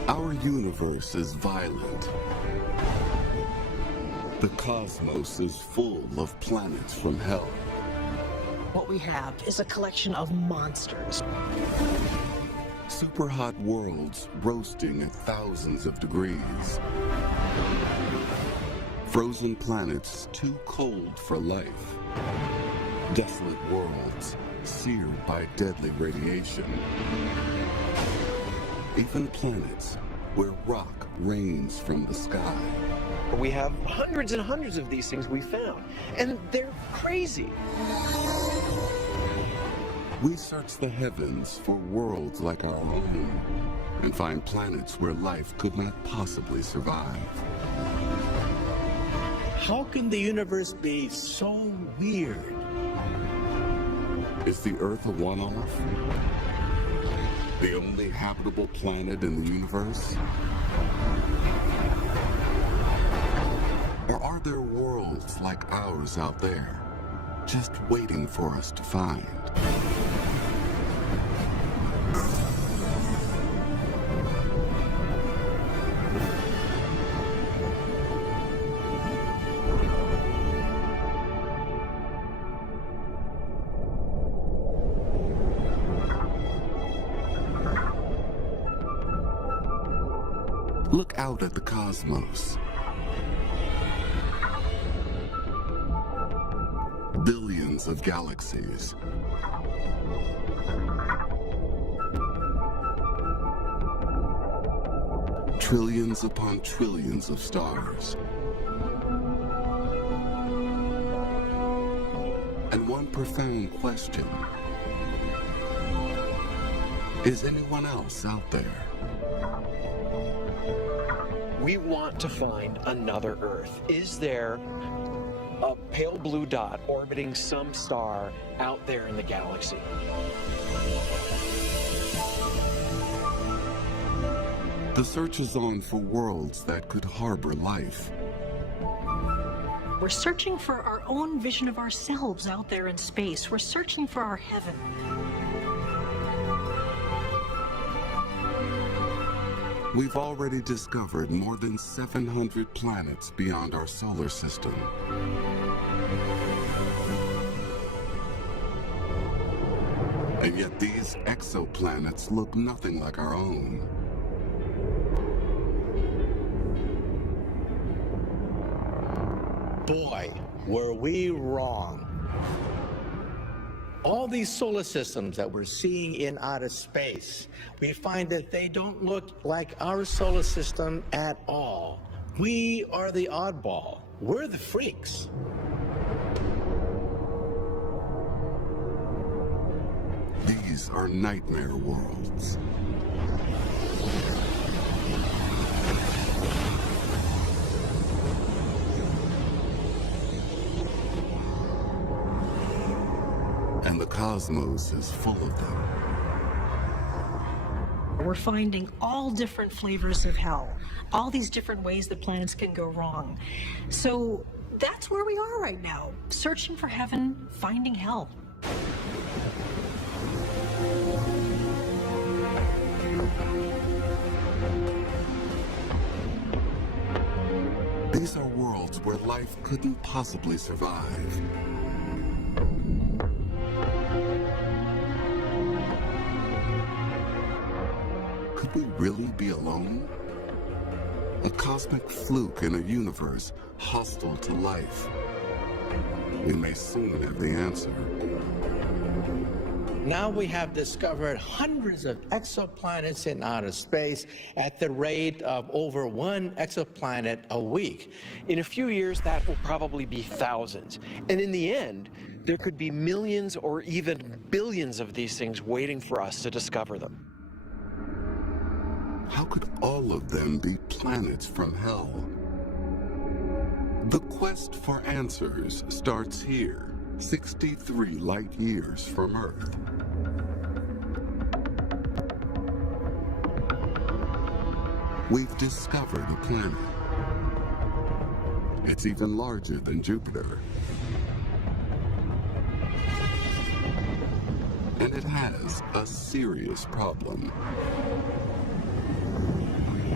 Our universe is violent. The cosmos is full of planets from hell. What we have is a collection of monsters. Superhot worlds roasting at thousands of degrees. Frozen planets too cold for life. Desolate worlds seared by deadly radiation. Even planets where rock rains from the sky. We have hundreds and hundreds of these things we found, and they're crazy. We search the heavens for worlds like our own and find planets where life could not possibly survive. How can the universe be so weird? Is the Earth a one-off? The only habitable planet in the universe? Or are there worlds like ours out there, just waiting for us to find? Look out at the cosmos. Billions of galaxies. Trillions upon trillions of stars. And one profound question. Is anyone else out there? We want to find another Earth. Is there a pale blue dot orbiting some star out there in the galaxy? The search is on for worlds that could harbor life. We're searching for our own vision of ourselves out there in space. We're searching for our heaven. We've already discovered more than 700 planets beyond our solar system. And yet these exoplanets look nothing like our own. Boy, were we wrong. All these solar systems that we're seeing in outer space, we find that they don't look like our solar system at all. We are the oddball. We're the freaks. These are nightmare worlds. And the cosmos is full of them. We're finding all different flavors of hell, all these different ways that planets can go wrong. So that's where we are right now, searching for heaven, finding hell. These are worlds where life couldn't possibly survive. Could we really be alone? A cosmic fluke in a universe hostile to life. We may soon have the answer. Now we have discovered hundreds of exoplanets in outer space at the rate of over one exoplanet a week. In a few years, that will probably be thousands. And in the end, there could be millions or even billions of these things waiting for us to discover them. How could all of them be planets from hell? The quest for answers starts here, 63 light years from Earth. We've discovered a planet. It's even larger than Jupiter. And it has a serious problem.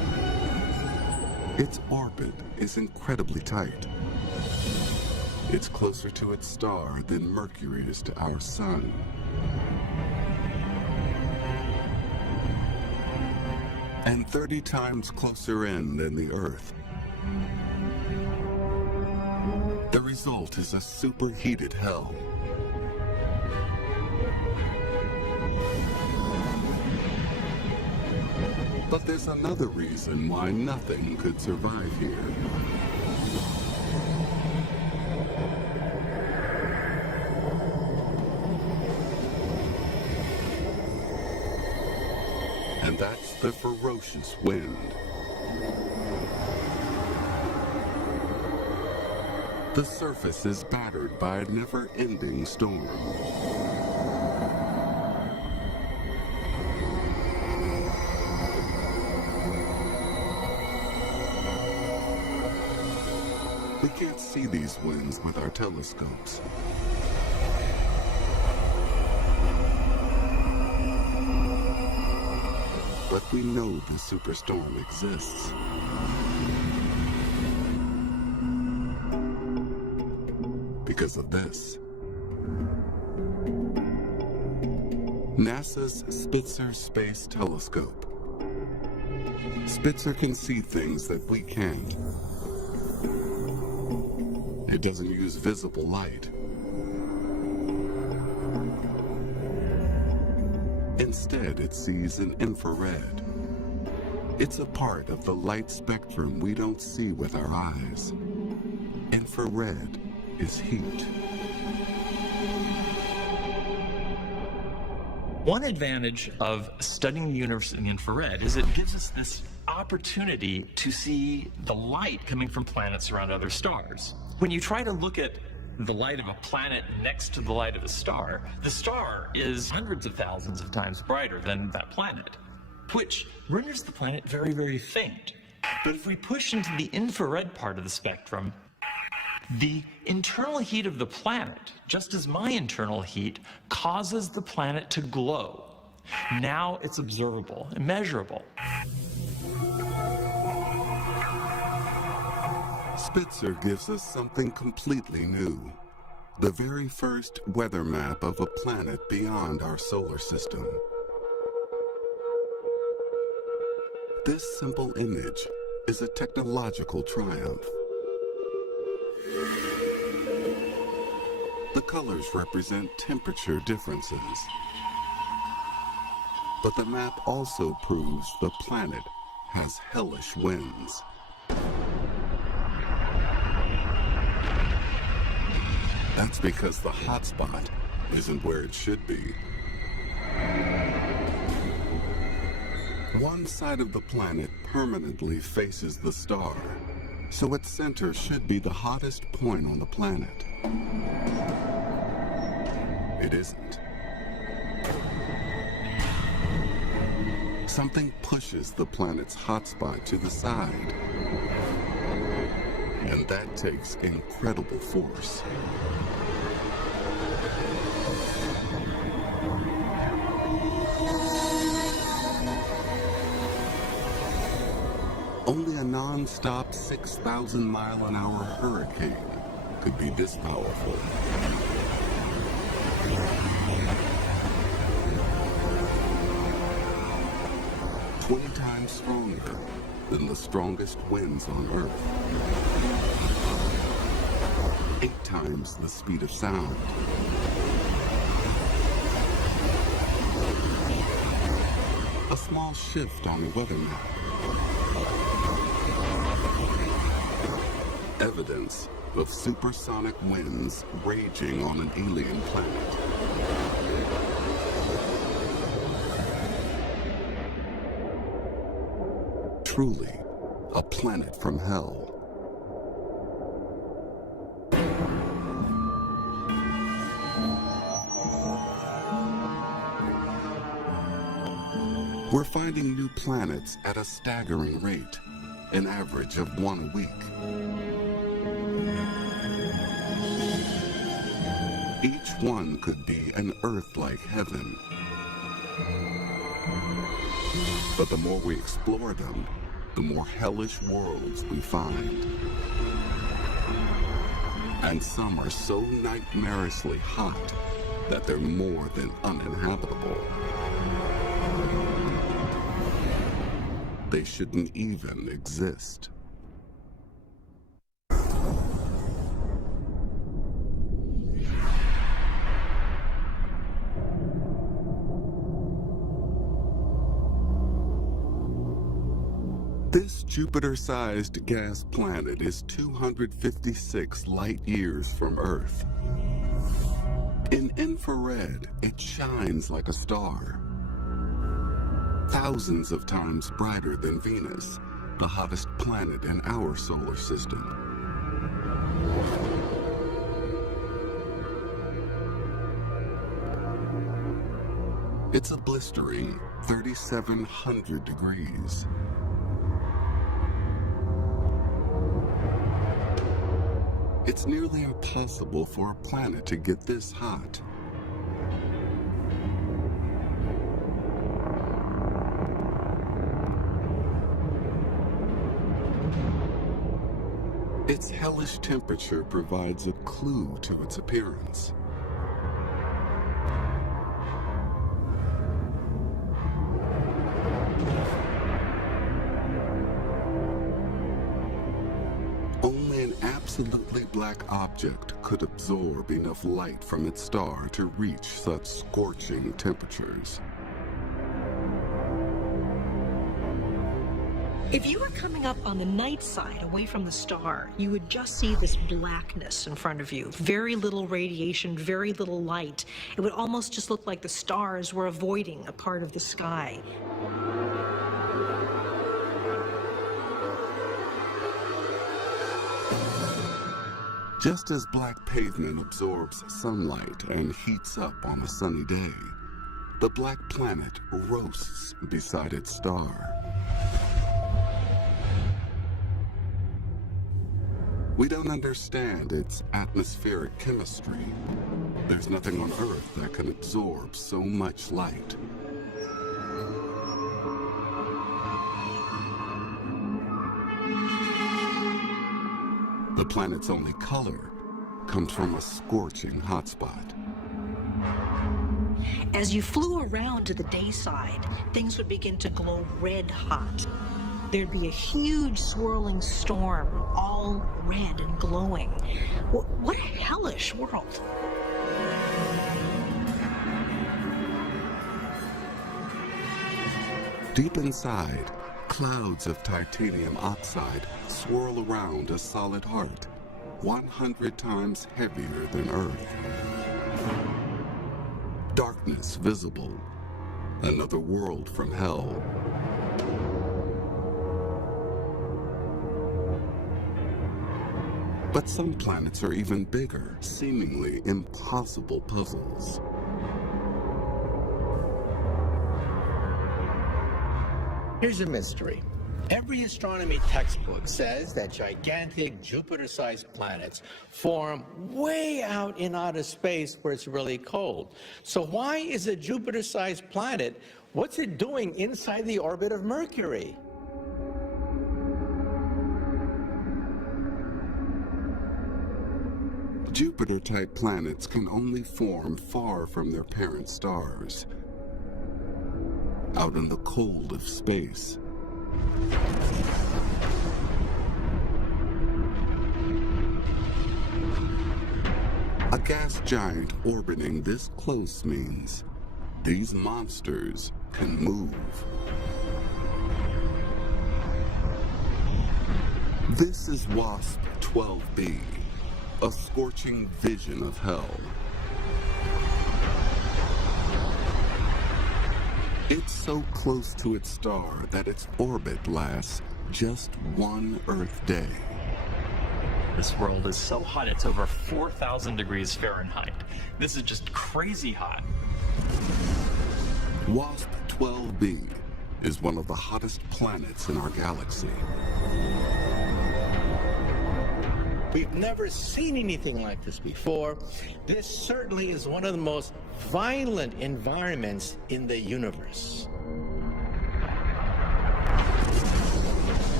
Its orbit is incredibly tight. It's closer to its star than Mercury is to our sun. And 30 times closer in than the Earth. The result is a superheated hell. But there's another reason why nothing could survive here. And that's the ferocious wind. The surface is battered by a never-ending storm. We can't see these winds with our telescopes. But we know the superstorm exists. Because of this. NASA's Spitzer Space Telescope. Spitzer can see things that we can't. It doesn't use visible light. Instead, it sees in infrared. It's a part of the light spectrum we don't see with our eyes. Infrared is heat. One advantage of studying the universe in the infrared is it gives us this opportunity to see the light coming from planets around other stars. When you try to look at the light of a planet next to the light of a star, the star is hundreds of thousands of times brighter than that planet, which renders the planet very, very faint. But if we push into the infrared part of the spectrum, the internal heat of the planet, just as my internal heat, causes the planet to glow. Now it's observable and measurable. Spitzer gives us something completely new. The very first weather map of a planet beyond our solar system. This simple image is a technological triumph. The colors represent temperature differences. But the map also proves the planet has hellish winds. That's because the hotspot isn't where it should be. One side of the planet permanently faces the star, so its center should be the hottest point on the planet. It isn't. Something pushes the planet's hotspot to the side. And that takes incredible force. Only a non-stop 6,000-mile-an-hour hurricane could be this powerful. "20 times stronger than the strongest winds on Earth. 8 times the speed of sound. A small shift on the weather map. Evidence of supersonic winds raging on an alien planet. Truly, a planet from hell. We're finding new planets at a staggering rate, an average of 1 a week. Each one could be an Earth-like heaven. But the more we explore them, the more hellish worlds we find. And some are so nightmarishly hot that they're more than uninhabitable. They shouldn't even exist. This Jupiter-sized gas planet is 256 light-years from Earth. In infrared, it shines like a star. Thousands of times brighter than Venus, the hottest planet in our solar system. It's a blistering 3,700 degrees. It's nearly impossible for a planet to get this hot. Its hellish temperature provides a clue to its appearance. Only an absolutely black object could absorb enough light from its star to reach such scorching temperatures. If you were coming up on the night side away from the star, you would just see this blackness in front of you. Very little radiation, very little light. It would almost just look like the stars were avoiding a part of the sky. Just as black pavement absorbs sunlight and heats up on a sunny day, the black planet roasts beside its star. We don't understand its atmospheric chemistry. There's nothing on Earth that can absorb so much light. The planet's only color comes from a scorching hotspot. As you flew around to the day side, things would begin to glow red hot. There'd be a huge swirling storm, all red and glowing. What a hellish world. Deep inside, clouds of titanium oxide swirl around a solid heart, 100 times heavier than Earth. Darkness visible, another world from hell. But some planets are even bigger, seemingly impossible puzzles. Here's a mystery. Every astronomy textbook says that gigantic Jupiter-sized planets form way out in outer space where it's really cold. So why is a Jupiter-sized planet, what's it doing inside the orbit of Mercury? Jupiter-type planets can only form far from their parent stars, out in the cold of space. A gas giant orbiting this close means these monsters can move. This is WASP 12b, a scorching vision of hell. It's so close to its star that its orbit lasts just one Earth day. This world is so hot, it's over 4,000 degrees Fahrenheit. This is just crazy hot. WASP 12b is one of the hottest planets in our galaxy. We've never seen anything like this before. This certainly is one of the most violent environments in the universe.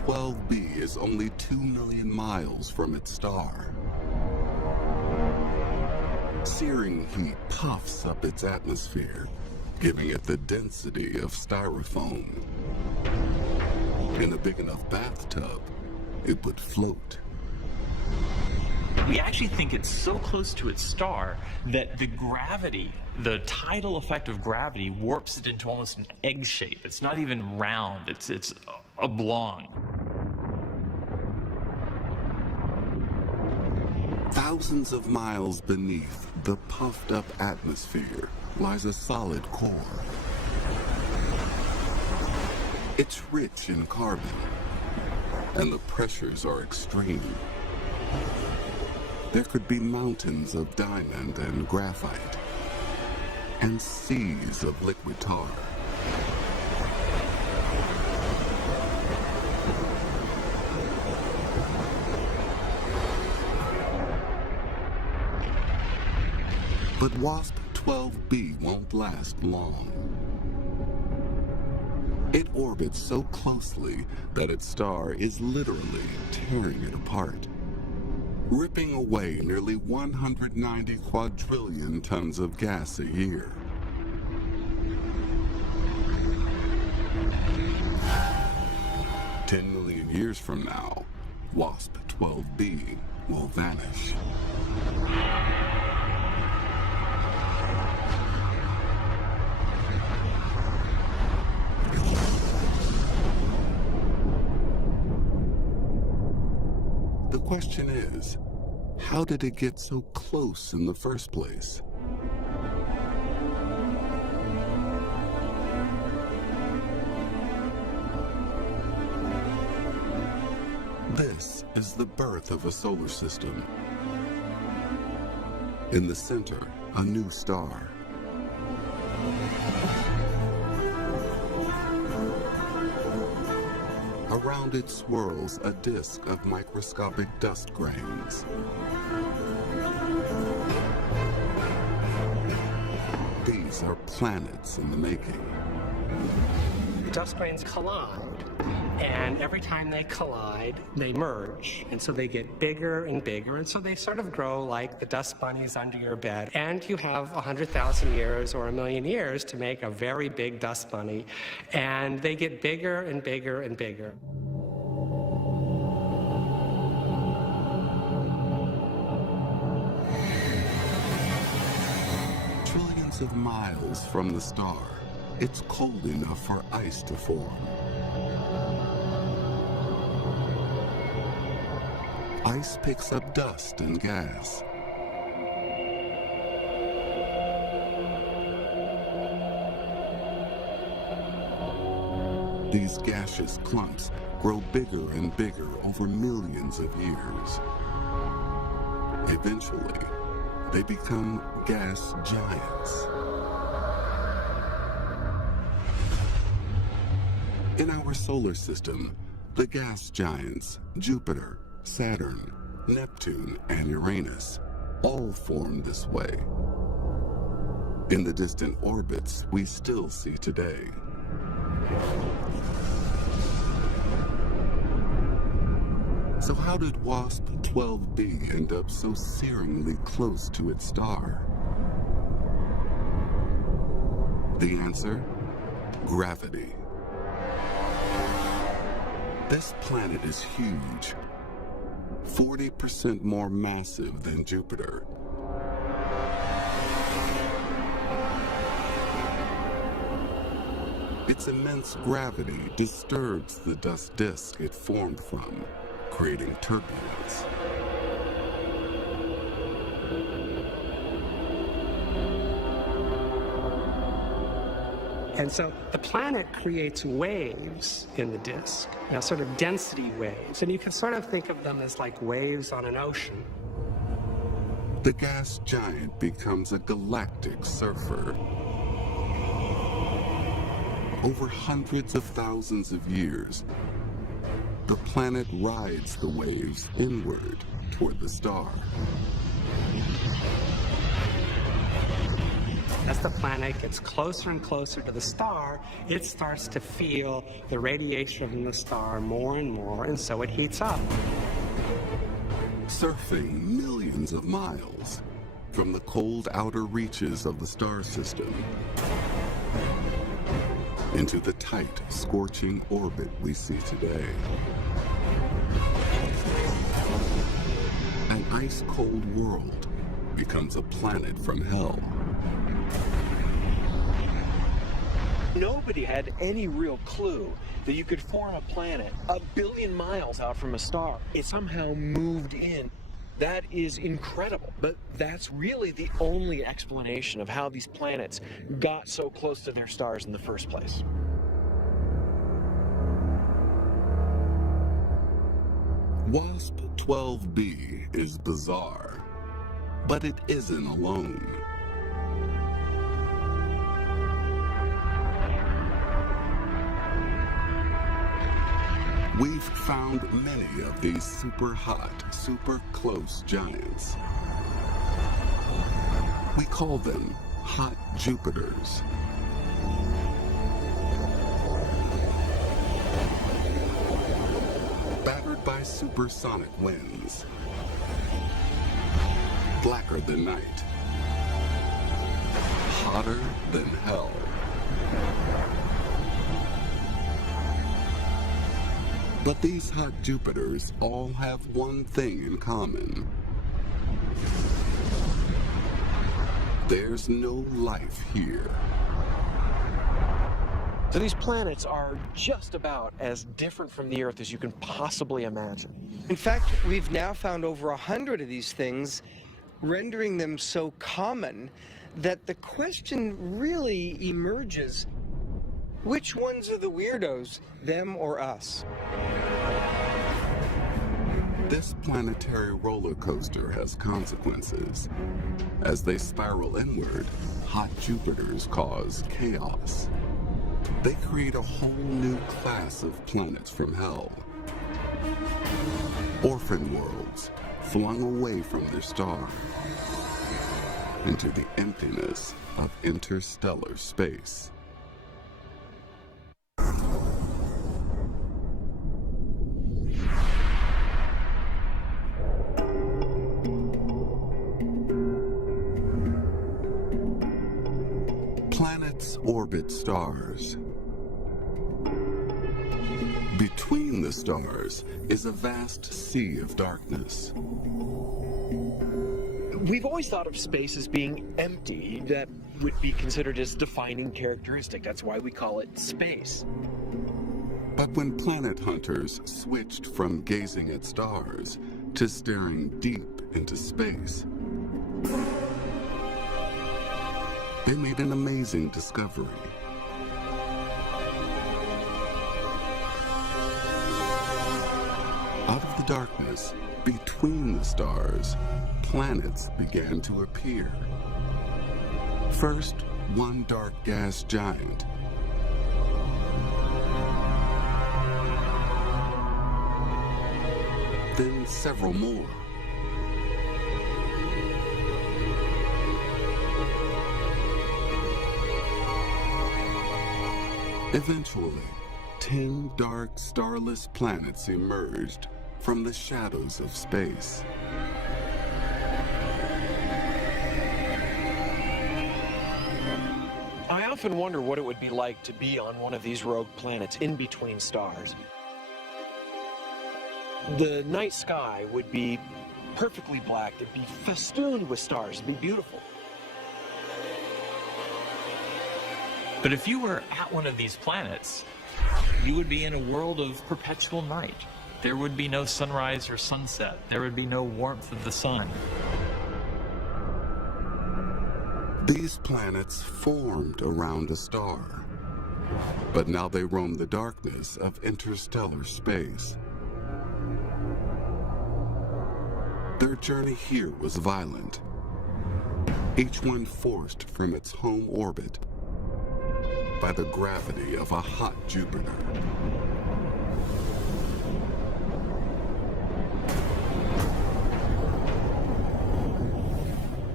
12b is only 2 million miles from its star. Searing heat puffs up its atmosphere, giving it the density of styrofoam. In a big enough bathtub, it would float. We actually think it's so close to its star that the gravity, the tidal effect of gravity, warps it into almost an egg shape. It's not even round, it's oblong. Thousands of miles beneath the puffed up atmosphere lies a solid core. It's rich in carbon, and the pressures are extreme. There could be mountains of diamond and graphite, and seas of liquid tar. But WASP 12b won't last long. It orbits so closely that its star is literally tearing it apart, ripping away nearly 190 quadrillion tons of gas a year. "10 million years from now, WASP 12b will vanish." The question is, how did it get so close in the first place? This is the birth of a solar system. In the center, a new star. Around it swirls a disk of microscopic dust grains. These are planets in the making. Dust grains collide, and every time they collide, they merge, and so they get bigger and bigger, and so they sort of grow like the dust bunnies under your bed. And you have 100,000 years or 1,000,000 years to make a very big dust bunny, and they get bigger and bigger and bigger. Trillions of miles from the star, it's cold enough for ice to form. Ice picks up dust and gas. These gaseous clumps grow bigger and bigger over millions of years. Eventually, they become gas giants. In our solar system, the gas giants, Jupiter, Saturn, Neptune, and Uranus, all form this way. In the distant orbits we still see today. So how did WASP 12b end up so searingly close to its star? The answer? Gravity. This planet is huge, 40% more massive than Jupiter. Its immense gravity disturbs the dust disk it formed from, creating turbulence. And so the planet creates waves in the disk, sort of density waves. And you can sort of think of them as like waves on an ocean. The gas giant becomes a galactic surfer. Over hundreds of thousands of years, the planet rides the waves inward toward the star. As the planet gets closer and closer to the star, it starts to feel the radiation from the star more and more, and so it heats up. Surfing millions of miles from the cold outer reaches of the star system into the tight, scorching orbit we see today. An ice-cold world becomes a planet from hell. Nobody had any real clue that you could form a planet a billion miles out from a star. It somehow moved in. That is incredible, but that's really the only explanation of how these planets got so close to their stars in the first place. WASP 12b is bizarre, but it isn't alone. We've found many of these super hot, super close giants. We call them hot Jupiters. Battered by supersonic winds, blacker than night, hotter than hell. But these hot Jupiters all have one thing in common. There's no life here. So these planets are just about as different from the Earth as you can possibly imagine. In fact, we've now found over 100 of these things, rendering them so common that the question really emerges, which ones are the weirdos, them or us? This planetary roller coaster has consequences. As they spiral inward, hot Jupiters cause chaos. They create a whole new class of planets from hell. Orphan worlds, flung away from their star into the emptiness of interstellar space. Planets orbit stars. Between the stars is a vast sea of darkness. We've always thought of space as being empty. That would be considered as defining characteristic. That's why we call it space. But when planet hunters switched from gazing at stars to staring deep into space, they made an amazing discovery. Out of the darkness, between the stars, planets began to appear. First, one dark gas giant. Then several more. Eventually, 10 dark, starless planets emerged from the shadows of space. I often wonder what it would be like to be on one of these rogue planets in between stars. The night sky would be perfectly black. It'd be festooned with stars. It'd be beautiful. But if you were at one of these planets, you would be in a world of perpetual night. There would be no sunrise or sunset. There would be no warmth of the sun. These planets formed around a star, but now they roam the darkness of interstellar space. Their journey here was violent, each one forced from its home orbit by the gravity of a hot Jupiter.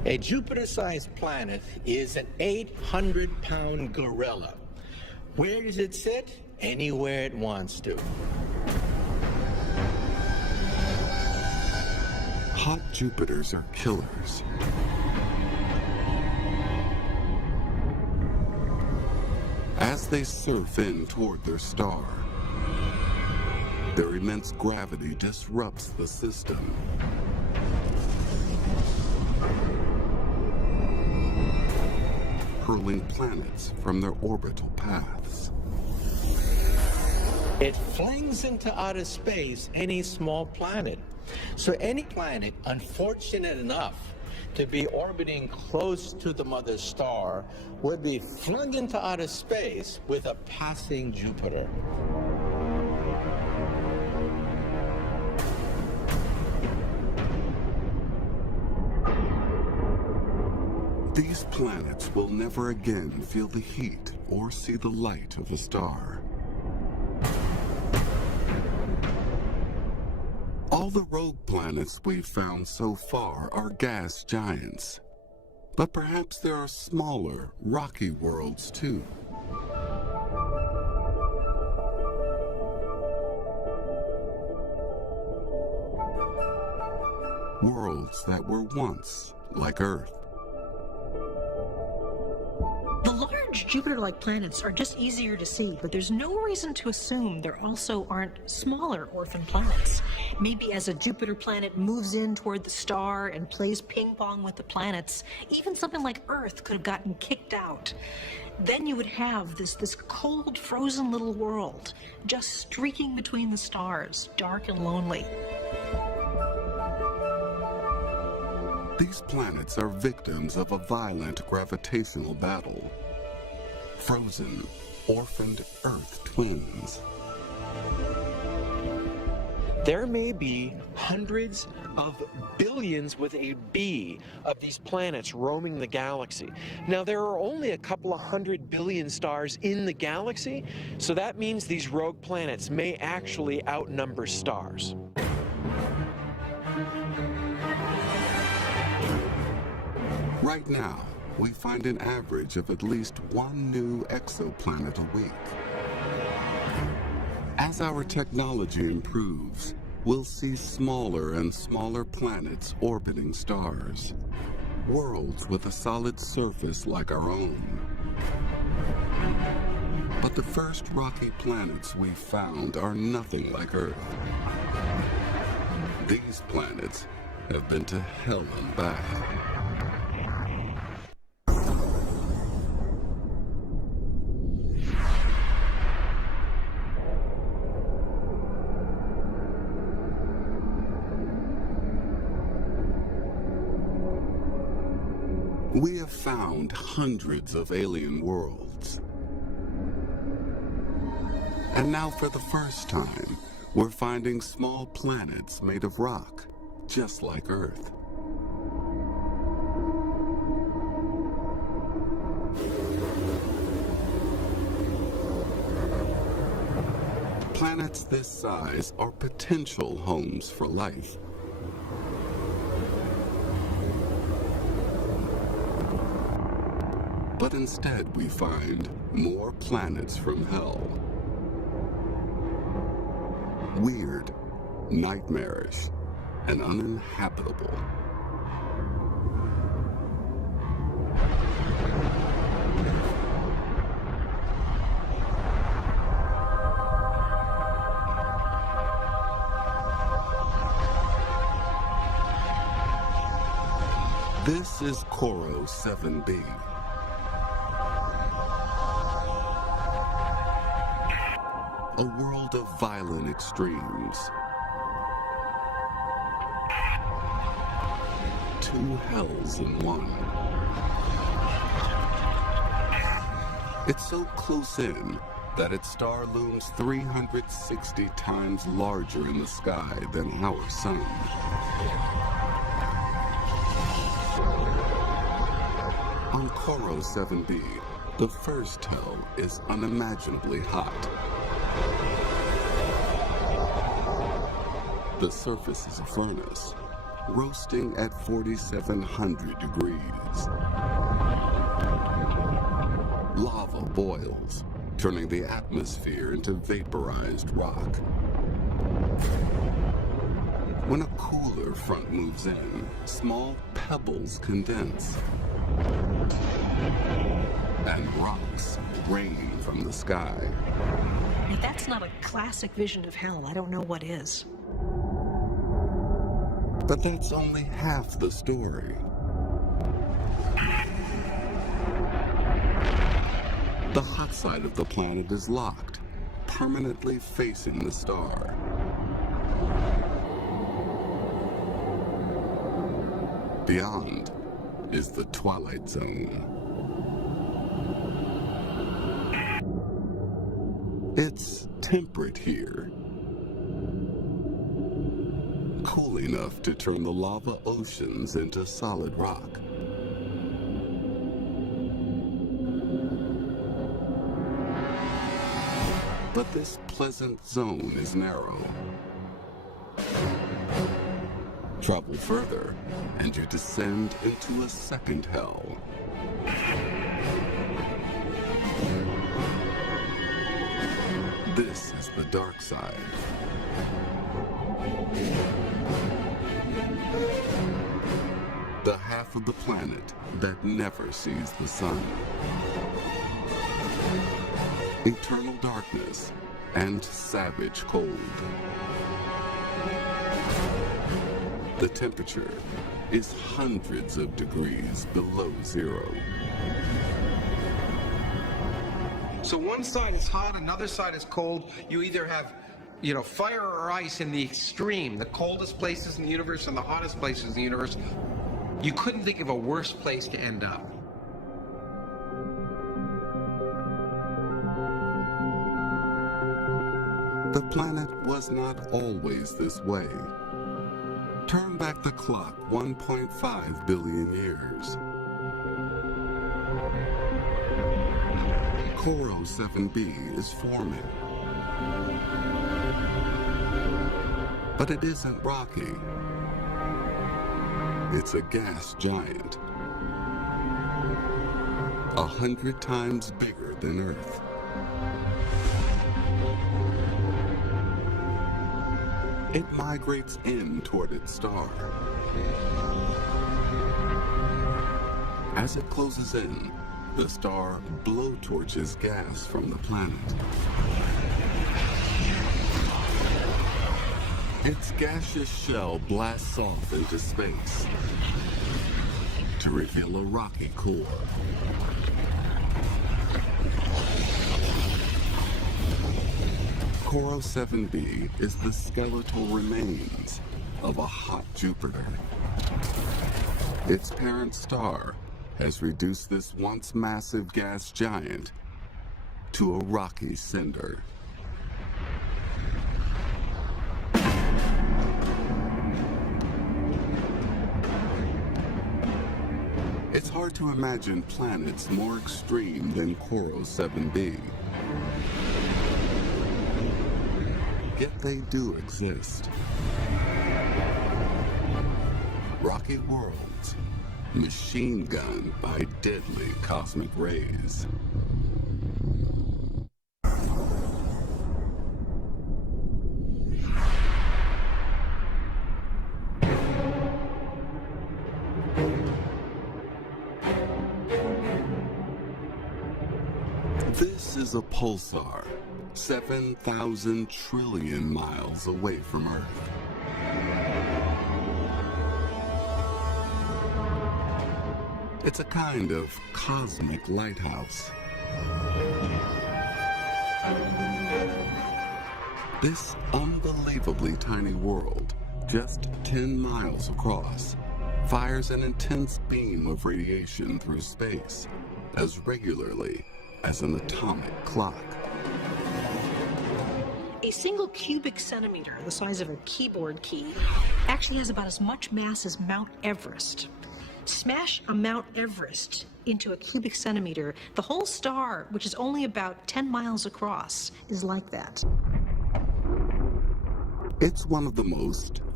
A Jupiter-sized planet is an 800-pound gorilla. Where does it sit? Anywhere it wants to. Hot Jupiters are killers. As they surf in toward their star, their immense gravity disrupts the system. Hurling planets from their orbital paths. It flings into outer space any small planet. So any planet unfortunate enough to be orbiting close to the mother star would be flung into outer space with a passing Jupiter. These planets will never again feel the heat or see the light of a star. All the rogue planets we've found so far are gas giants. But perhaps there are smaller, rocky worlds too. Worlds that were once like Earth. The large Jupiter-like planets are just easier to see, but there's no reason to assume there also aren't smaller orphan planets. Maybe as a Jupiter planet moves in toward the star and plays ping pong with the planets, even something like Earth could have gotten kicked out. Then you would have this cold, frozen little world, just streaking between the stars, dark and lonely. These planets are victims of a violent gravitational battle. Frozen, orphaned Earth twins. There may be hundreds of billions with a B of these planets roaming the galaxy. Now, there are only a couple of 100 billion stars in the galaxy, so that means these rogue planets may actually outnumber stars. Right now, we find an average of at least one new exoplanet a week. As our technology improves, we'll see smaller and smaller planets orbiting stars. Worlds with a solid surface like our own. But the first rocky planets we found are nothing like Earth. These planets have been to hell and back. We have found hundreds of alien worlds. And now for the first time, we're finding small planets made of rock, just like Earth. Planets this size are potential homes for life. But instead we find more planets from hell. Weird, nightmarish, and uninhabitable. This is Coro 7b. A world of violent extremes. Two hells in one. It's so close in that its star looms 360 times larger in the sky than our sun. On Coro 7b, the first hell is unimaginably hot. The surface is a furnace, roasting at 4,700 degrees. Lava boils, turning the atmosphere into vaporized rock. When a cooler front moves in, small pebbles condense, and rocks rain from the sky. If that's not a classic vision of hell, I don't know what is. But that's only half the story. The hot side of the planet is locked, permanently facing the star. Beyond is the twilight zone. It's temperate here, cool enough to turn the lava oceans into solid rock. But this pleasant zone is narrow. Travel further, and you descend into a second hell. This is the dark side. The half of the planet that never sees the sun. Eternal darkness and savage cold. The temperature is hundreds of degrees below zero. So one side is hot, another side is cold. You either have, fire or ice in the extreme, the coldest places in the universe and the hottest places in the universe. You couldn't think of a worse place to end up. The planet was not always this way. Turn back the clock 1.5 billion years. Coro 7b is forming. But it isn't rocky. It's a gas giant. 100 times bigger than Earth. It migrates in toward its star. As it closes in, the star blowtorches gas from the planet. Its gaseous shell blasts off into space to reveal a rocky core. Coro 7b is the skeletal remains of a hot Jupiter. Its parent star has reduced this once massive gas giant to a rocky cinder. It's hard to imagine planets more extreme than Coro 7b. Yet they do exist. Rocky worlds, machine gunned by deadly cosmic rays. This is a pulsar, 7,000 trillion miles away from Earth. It's a kind of cosmic lighthouse. This unbelievably tiny world, just 10 miles across, fires an intense beam of radiation through space as regularly as an atomic clock. A single cubic centimeter, the size of a keyboard key, actually has about as much mass as Mount Everest. Smash a Mount Everest into a cubic centimeter, the whole star, which is only about 10 miles across, is like that. It's one of the most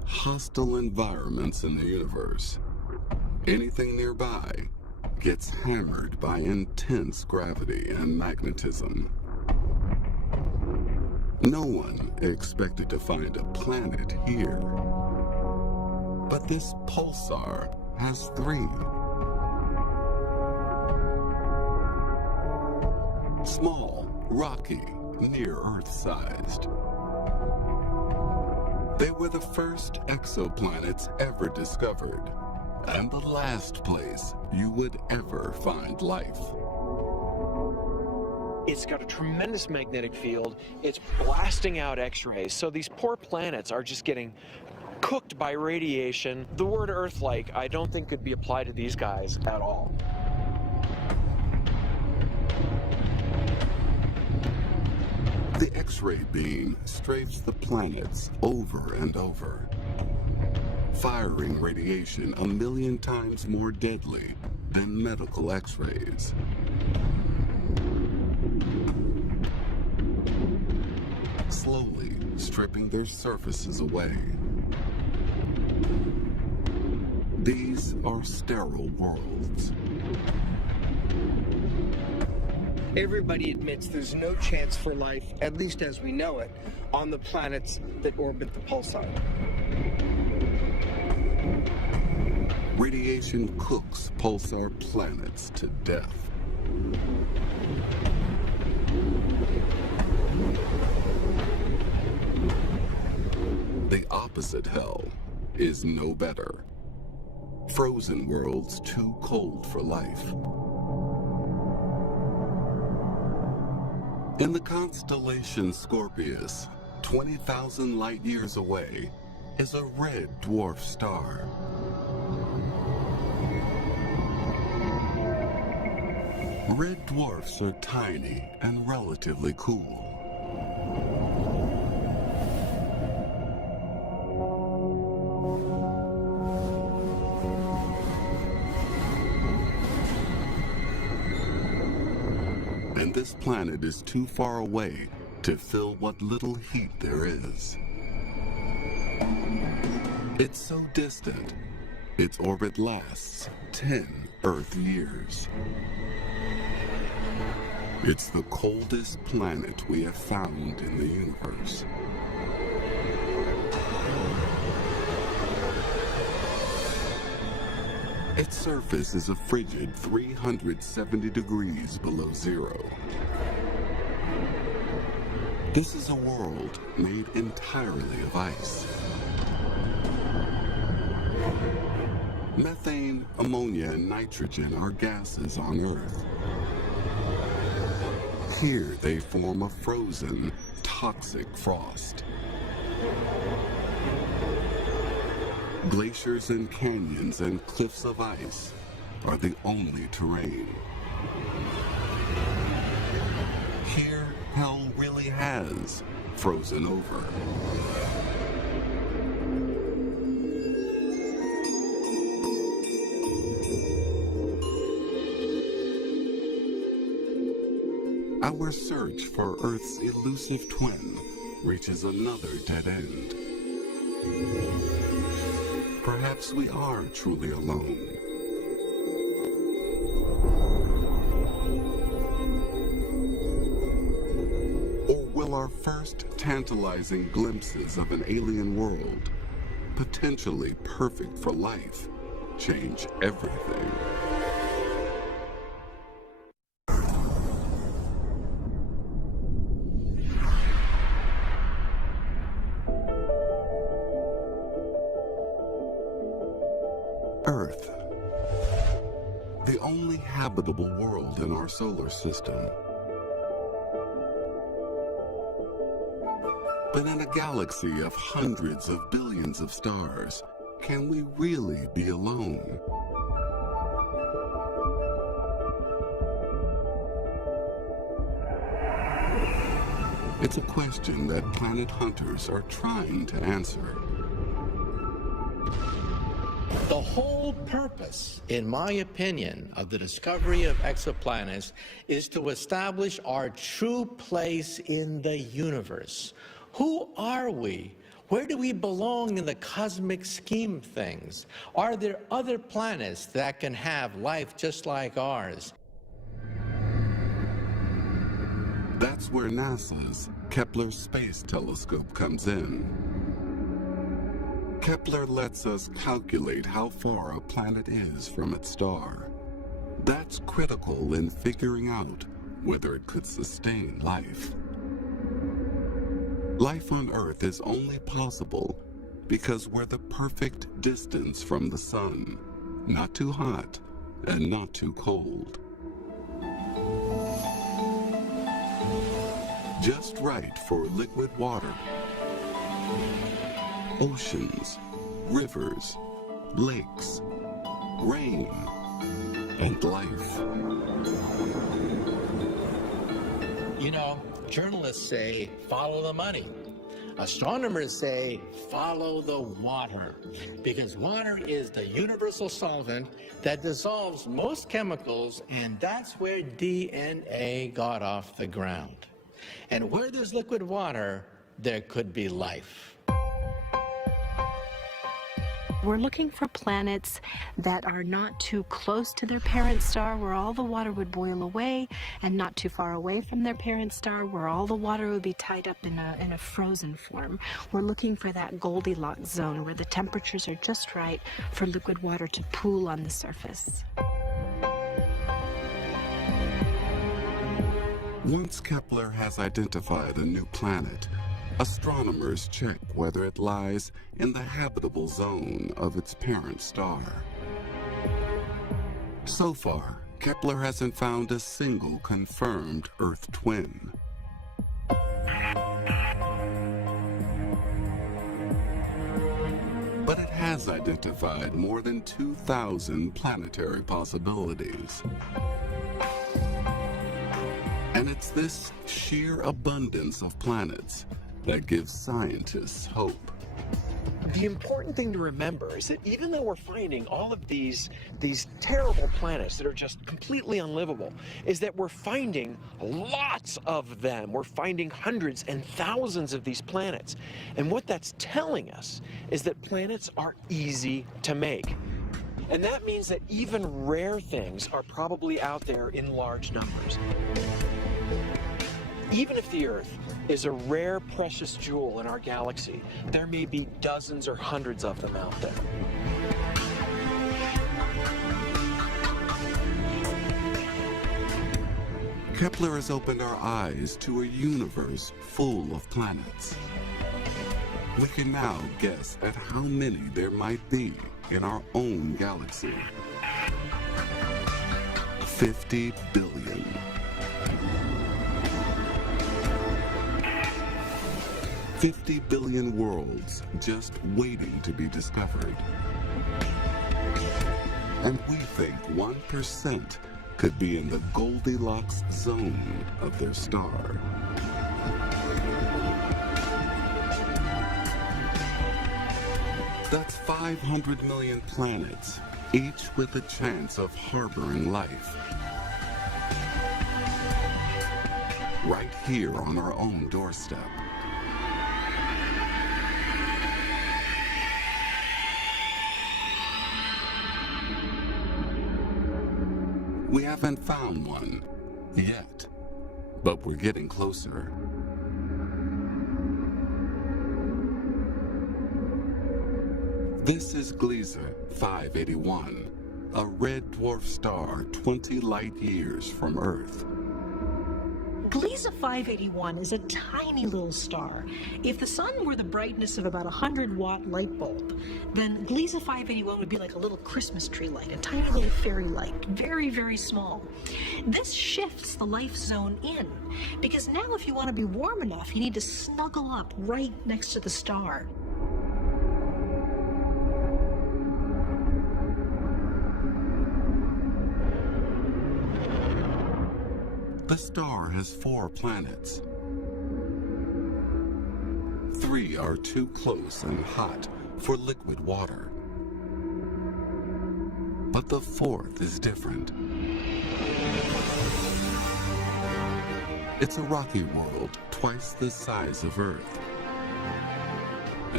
hostile environments in the universe. Anything nearby gets hammered by intense gravity and magnetism. No one expected to find a planet here. But this pulsar has 3. Small, rocky, near-Earth-sized. They were the first exoplanets ever discovered, and the last place you would ever find life. It's got a tremendous magnetic field. It's blasting out X-rays. So these poor planets are just getting cooked by radiation. The word Earth-like, I don't think could be applied to these guys at all. The X-ray beam strafes the planets over and over, firing radiation 1,000,000 times more deadly than medical X-rays. Slowly stripping their surfaces away. These are sterile worlds. Everybody admits there's no chance for life, at least as we know it, on the planets that orbit the pulsar. Radiation cooks pulsar planets to death. The opposite hell is no better. Frozen worlds too cold for life. In the constellation Scorpius, 20,000 light years away, is a red dwarf star. Red dwarfs are tiny and relatively cool. And this planet is too far away to fill what little heat there is. It's so distant, its orbit lasts 10 Earth years. It's the coldest planet we have found in the universe. Its surface is a frigid 370 degrees below zero. This is a world made entirely of ice. Methane, ammonia, and nitrogen are gases on Earth. Here they form a frozen, toxic frost. Glaciers and canyons and cliffs of ice are the only terrain. Here, hell really has frozen over. Our search for Earth's elusive twin reaches another dead end. Perhaps we are truly alone. Or will our first tantalizing glimpses of an alien world, potentially perfect for life, change everything? Earth, the only habitable world in our solar system. But in a galaxy of hundreds of billions of stars, can we really be alone? It's a question that planet hunters are trying to answer. The whole purpose, in my opinion, of the discovery of exoplanets is to establish our true place in the universe. Who are we? Where do we belong in the cosmic scheme of things? Are there other planets that can have life just like ours? That's where NASA's Kepler Space Telescope comes in. Kepler lets us calculate how far a planet is from its star. That's critical in figuring out whether it could sustain life. Life on Earth is only possible because we're the perfect distance from the sun, not too hot and not too cold. Just right for liquid water, oceans, rivers, lakes, rain, and life. You know, journalists say, follow the money. Astronomers say, follow the water, because water is the universal solvent that dissolves most chemicals, and that's where DNA got off the ground. And where there's liquid water, there could be life. We're looking for planets that are not too close to their parent star, where all the water would boil away, and not too far away from their parent star, where all the water would be tied up in a frozen form. We're looking for that Goldilocks zone, where the temperatures are just right for liquid water to pool on the surface. Once Kepler has identified a new planet, astronomers check whether it lies in the habitable zone of its parent star. So far, Kepler hasn't found a single confirmed Earth twin. But it has identified more than 2,000 planetary possibilities. And it's this sheer abundance of planets that gives scientists hope. The important thing to remember is that even though we're finding all of these terrible planets that are just completely unlivable, is that we're finding lots of them. We're finding hundreds and thousands of these planets. And what that's telling us is that planets are easy to make. And that means that even rare things are probably out there in large numbers. Even if the Earth is a rare, precious jewel in our galaxy, there may be dozens or hundreds of them out there. Kepler has opened our eyes to a universe full of planets. We can now guess at how many there might be in our own galaxy. 50 billion. 50 billion worlds just waiting to be discovered. And we think 1% could be in the Goldilocks zone of their star. That's 500 million planets, each with a chance of harboring life. Right here on our own doorstep. We haven't found one yet, but we're getting closer. This is Gliese 581, a red dwarf star 20 light years from Earth. Gliese 581 is a tiny little star. If the sun were the brightness of about a 100-watt light bulb, then Gliese 581 would be like a little Christmas tree light, a tiny little fairy light, very, very small. This shifts the life zone in, because now if you want to be warm enough, you need to snuggle up right next to the star. The star has 4 planets. 3 are too close and hot for liquid water. But the 4th is different. It's a rocky world twice the size of Earth.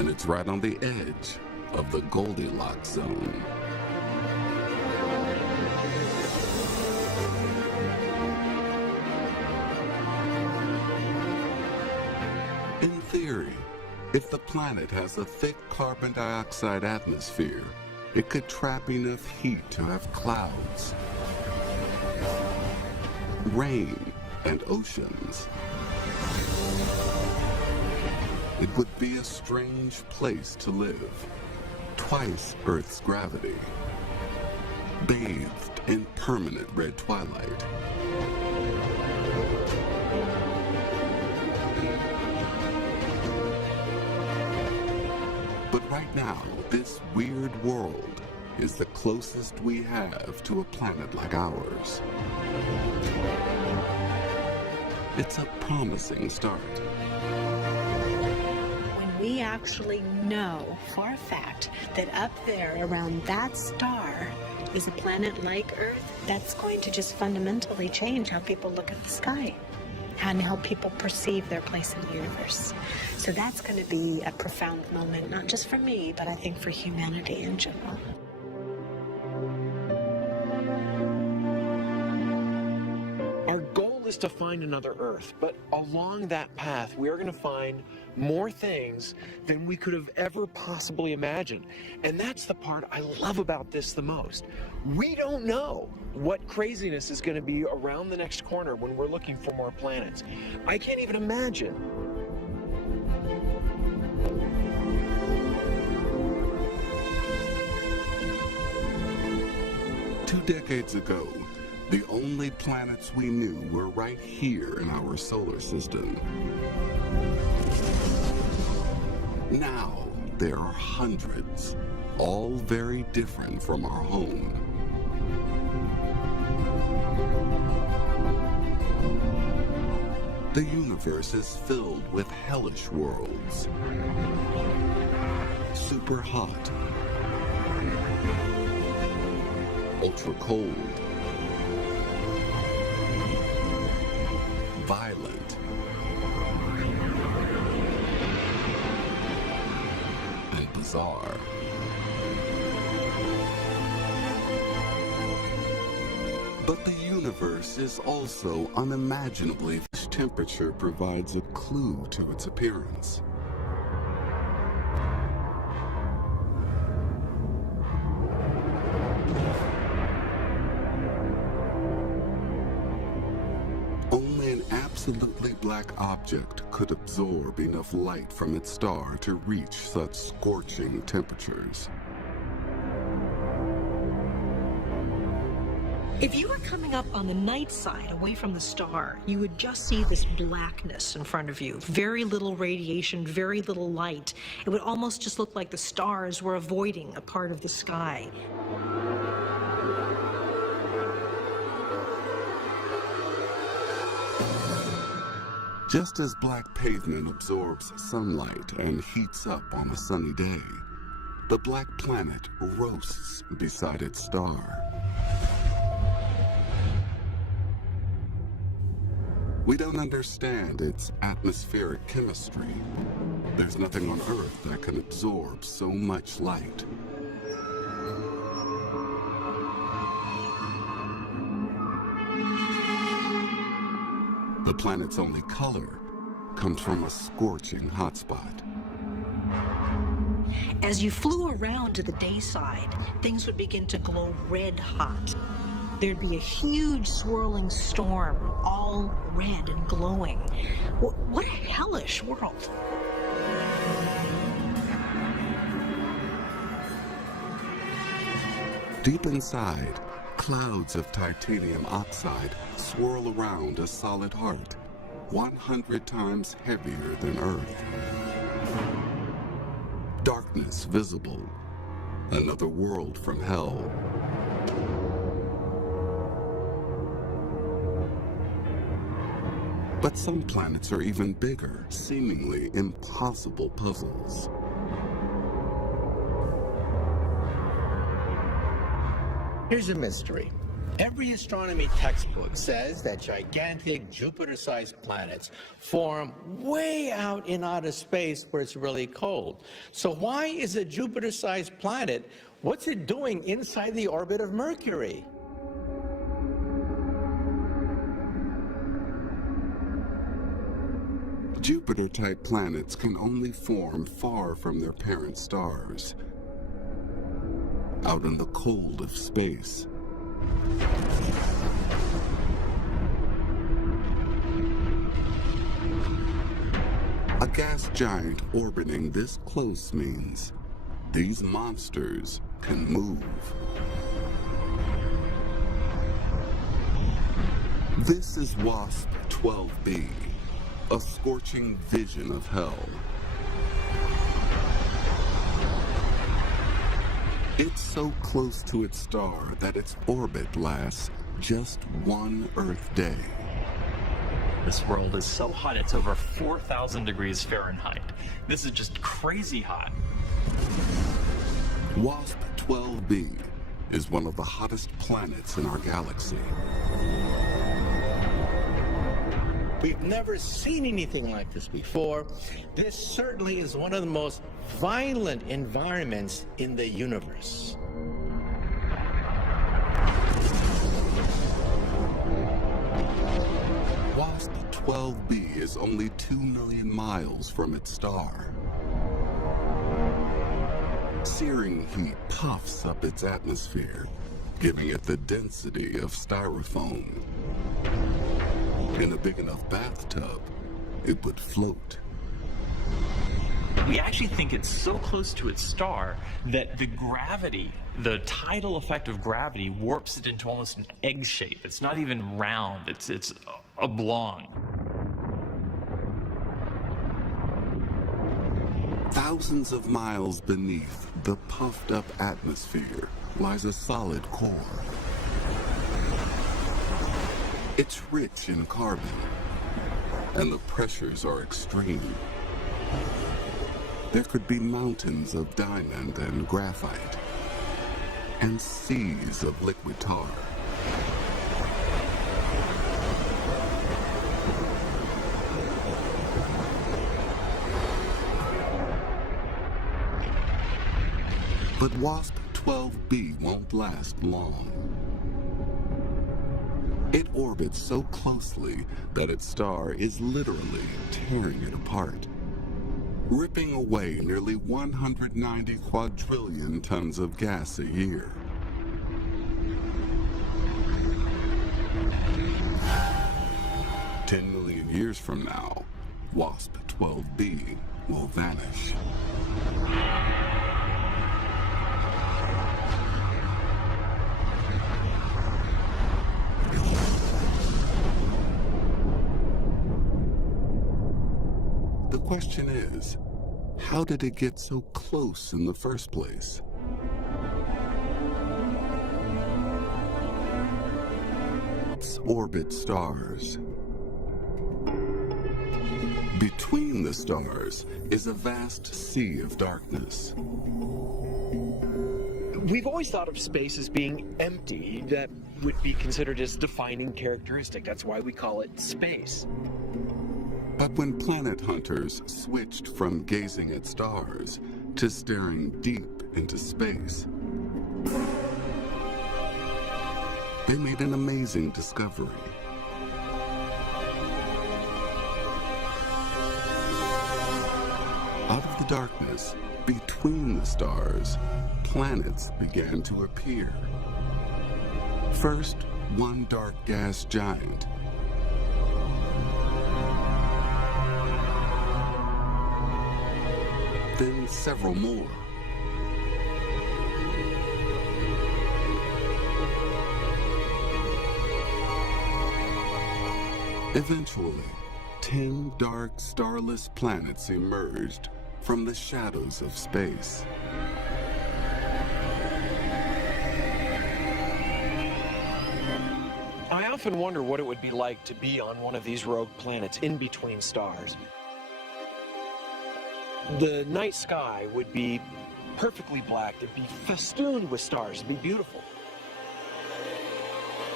and it's right on the edge of the Goldilocks zone. In theory, if the planet has a thick carbon dioxide atmosphere, it could trap enough heat to have clouds, rain, and oceans. It would be a strange place to live, twice Earth's gravity, bathed in permanent red twilight. But right now, this weird world is the closest we have to a planet like ours. It's a promising start. When we actually know for a fact that up there around that star is a planet like Earth, that's going to just fundamentally change how people look at the sky and how people perceive their place in the universe. So that's going to be a profound moment, not just for me, but I think for humanity in general. Our goal is to find another Earth, but along that path, we are going to find more things than we could have ever possibly imagined. And that's the part I love about this the most. We don't know what craziness is going to be around the next corner when we're looking for more planets. I can't even imagine. Two decades ago, the only planets we knew were right here in our solar system. Now, there are hundreds, all very different from our home. The universe is filled with hellish worlds. Super hot. Ultra cold. Violent. And bizarre. But the universe is also unimaginably. This temperature provides a clue to its appearance. Only an absolutely black object could absorb enough light from its star to reach such scorching temperatures. If you were coming up on the night side away from the star, you would just see this blackness in front of you. Very little radiation, very little light. It would almost just look like the stars were avoiding a part of the sky. Just as black pavement absorbs sunlight and heats up on a sunny day, the black planet roasts beside its star. We don't understand its atmospheric chemistry. There's nothing on Earth that can absorb so much light. The planet's only color comes from a scorching hotspot. As you flew around to the day side, things would begin to glow red hot. There'd be a huge swirling storm, all red and glowing. What a hellish world. Deep inside, clouds of titanium oxide swirl around a solid heart, 100 times heavier than Earth. Darkness visible, another world from hell. But some planets are even bigger, seemingly impossible puzzles. Here's a mystery. Every astronomy textbook says that gigantic Jupiter-sized planets form way out in outer space where it's really cold. So why is a Jupiter-sized planet, what's it doing inside the orbit of Mercury? Jupiter-type planets can only form far from their parent stars, out in the cold of space. A gas giant orbiting this close means these monsters can move. This is WASP 12b, a scorching vision of hell. It's so close to its star that its orbit lasts just one Earth day. This world is so hot, it's over 4,000 degrees Fahrenheit. This is just crazy hot. WASP 12b is one of the hottest planets in our galaxy. We've never seen anything like this before. This certainly is one of the most violent environments in the universe. WASP 12b is only 2 million miles from its star. Searing heat puffs up its atmosphere, giving it the density of styrofoam. In a big enough bathtub, it would float. We actually think it's so close to its star that the gravity, the tidal effect of gravity, warps it into almost an egg shape. It's not even round, it's oblong. Thousands of miles beneath the puffed up atmosphere lies a solid core. It's rich in carbon, and the pressures are extreme. There could be mountains of diamond and graphite, and seas of liquid tar. But WASP 12b won't last long. It orbits so closely that its star is literally tearing it apart, ripping away nearly 190 quadrillion tons of gas a year. "10 million years from now, WASP 12b will vanish." The question is, how did it get so close in the first place? Orbit stars. Between the stars is a vast sea of darkness. We've always thought of space as being empty. That would be considered as defining characteristic. That's why we call it space. But when planet hunters switched from gazing at stars to staring deep into space, they made an amazing discovery. Out of the darkness, between the stars, planets began to appear. First, one dark gas giant. Then several more. Eventually, 10 dark, starless planets emerged from the shadows of space. I often wonder what it would be like to be on one of these rogue planets in between stars. The night sky would be perfectly black. It'd be festooned with stars. It'd be beautiful.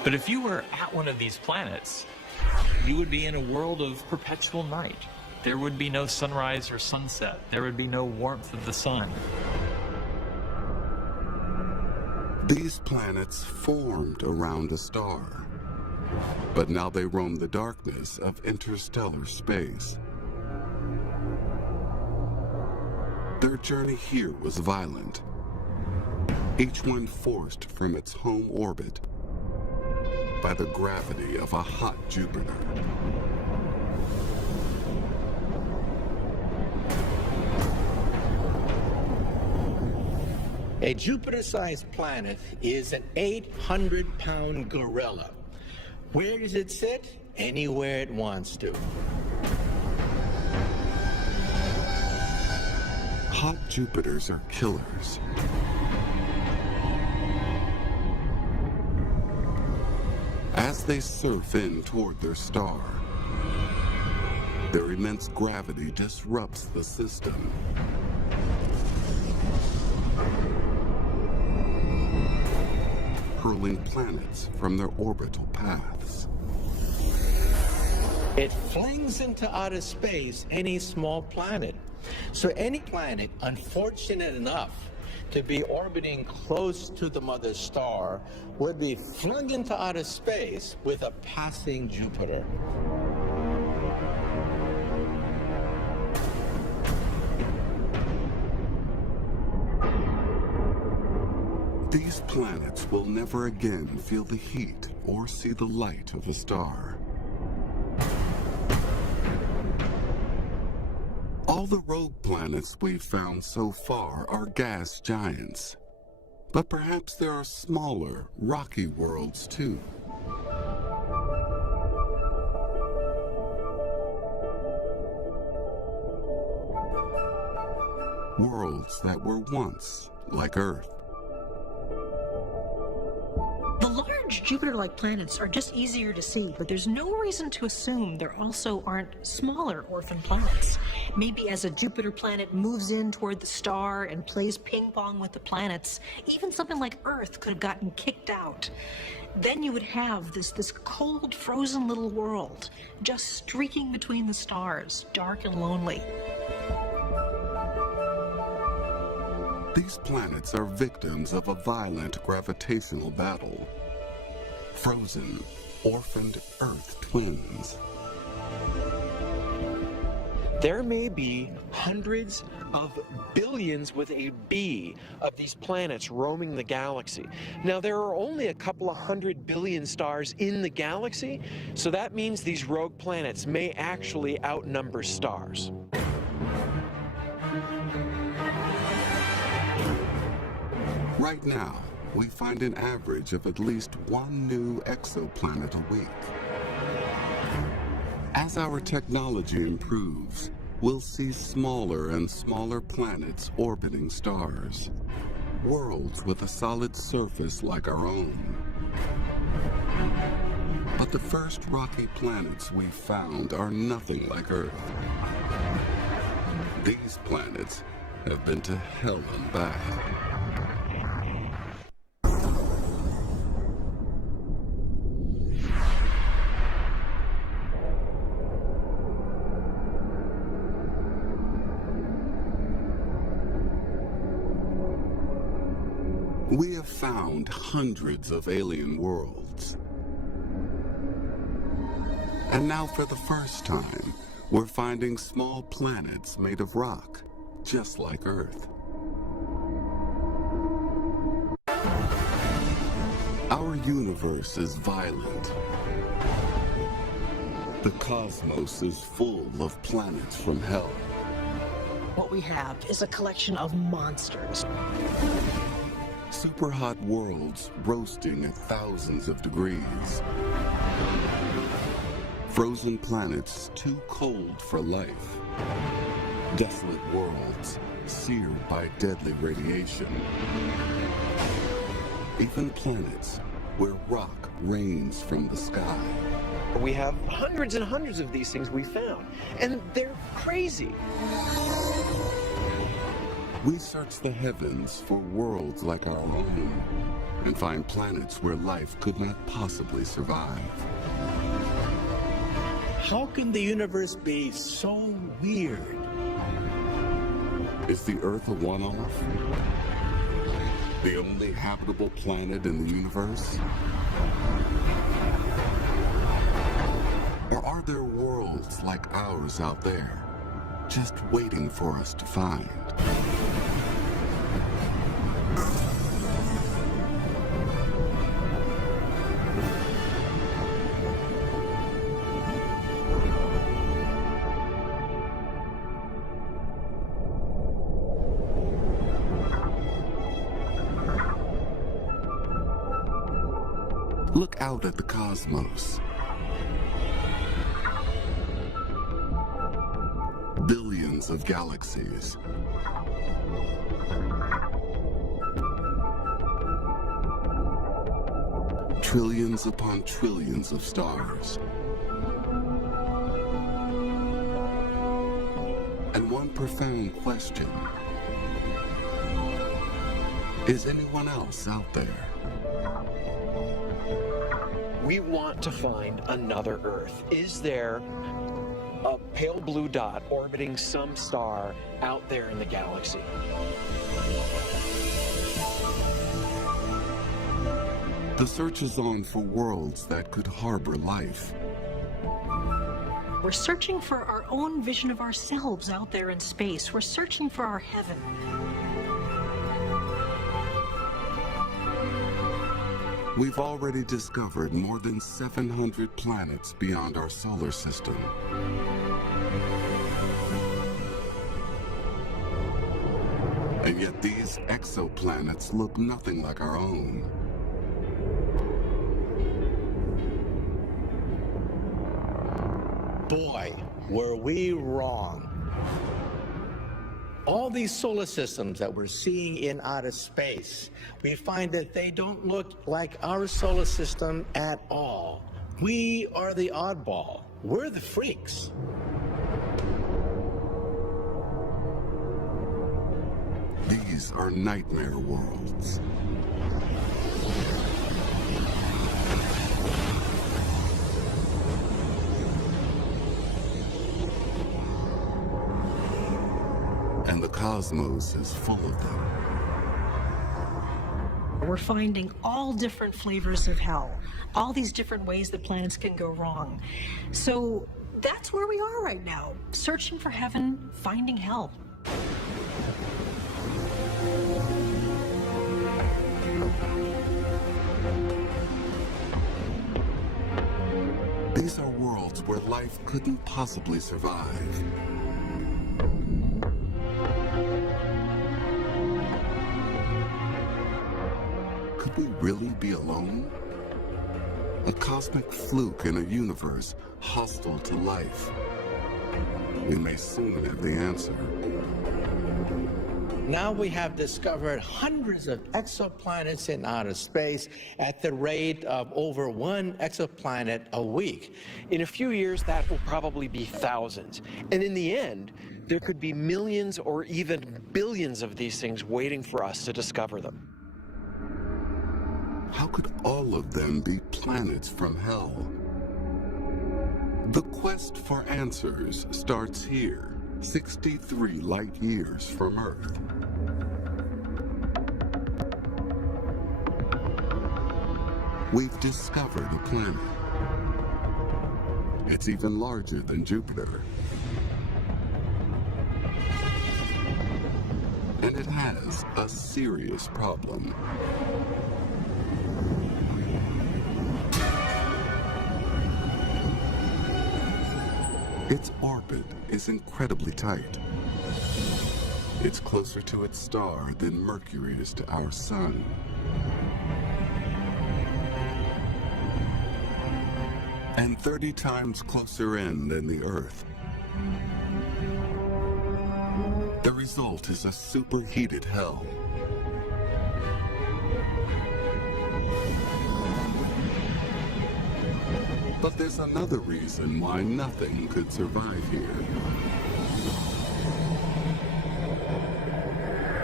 But if you were at one of these planets, you would be in a world of perpetual night. There would be no sunrise or sunset. There would be no warmth of the sun. These planets formed around a star, but now they roam the darkness of interstellar space. Their journey here was violent, each one forced from its home orbit by the gravity of a hot Jupiter. A Jupiter-sized planet is an 800-pound gorilla. Where does it sit? Anywhere it wants to. Hot Jupiters are killers. As they surf in toward their star, their immense gravity disrupts the system. Hurling planets from their orbital paths. It flings into outer space any small planet. So any planet unfortunate enough to be orbiting close to the mother star would be flung into outer space with a passing Jupiter. These planets will never again feel the heat or see the light of a star. All the rogue planets we've found so far are gas giants. But perhaps there are smaller, rocky worlds too. Worlds that were once like Earth. The large Jupiter-like planets are just easier to see, but there's no reason to assume there also aren't smaller orphan planets. Maybe as a Jupiter planet moves in toward the star and plays ping pong with the planets, even something like Earth could have gotten kicked out. Then you would have this cold, frozen little world, just streaking between the stars, dark and lonely. These planets are victims of a violent gravitational battle. Frozen, orphaned Earth twins. There may be hundreds of billions with a B of these planets roaming the galaxy. Now, there are only a couple of 100 billion stars in the galaxy, so that means these rogue planets may actually outnumber stars. Right now, we find an average of at least one new exoplanet a week. As our technology improves, we'll see smaller and smaller planets orbiting stars. Worlds with a solid surface like our own. But the first rocky planets we found are nothing like Earth. These planets have been to hell and back. We have found hundreds of alien worlds. And now for the first time, we're finding small planets made of rock, just like Earth. Our universe is violent. The cosmos is full of planets from hell. What we have is a collection of monsters. Superhot worlds roasting at thousands of degrees. Frozen planets too cold for life. Desolate worlds seared by deadly radiation. Even planets where rock rains from the sky. We have hundreds and hundreds of these things we found, and they're crazy. We search the heavens for worlds like our own and find planets where life could not possibly survive. How can the universe be so weird? Is the Earth a one-off? The only habitable planet in the universe? Or are there worlds like ours out there, just waiting for us to find? Look out at the cosmos. Billions of galaxies. Trillions upon trillions of stars. And one profound question. Is anyone else out there? We want to find another Earth. Is there a pale blue dot orbiting some star out there in the galaxy? The search is on for worlds that could harbor life. We're searching for our own vision of ourselves out there in space. We're searching for our heaven. We've already discovered more than 700 planets beyond our solar system. And yet these exoplanets look nothing like our own. Boy, were we wrong. All these solar systems that we're seeing in outer space, we find that they don't look like our solar system at all. We are the oddball. We're the freaks. These are nightmare worlds. And the cosmos is full of them. We're finding all different flavors of hell, all these different ways that planets can go wrong. So that's where we are right now, searching for heaven, finding hell. These are worlds where life couldn't possibly survive. Could we really be alone? A cosmic fluke in a universe hostile to life. We may soon have the answer. Now we have discovered hundreds of exoplanets in outer space at the rate of over 1 exoplanet a week. In a few years, that will probably be thousands. And in the end, there could be millions or even billions of these things waiting for us to discover them. How could all of them be planets from hell? The quest for answers starts here, 63 light years from Earth. We've discovered a planet. It's even larger than Jupiter. And it has a serious problem. Its orbit is incredibly tight. It's closer to its star than Mercury is to our sun. And 30 times closer in than the Earth. The result is a superheated hell. But there's another reason why nothing could survive here.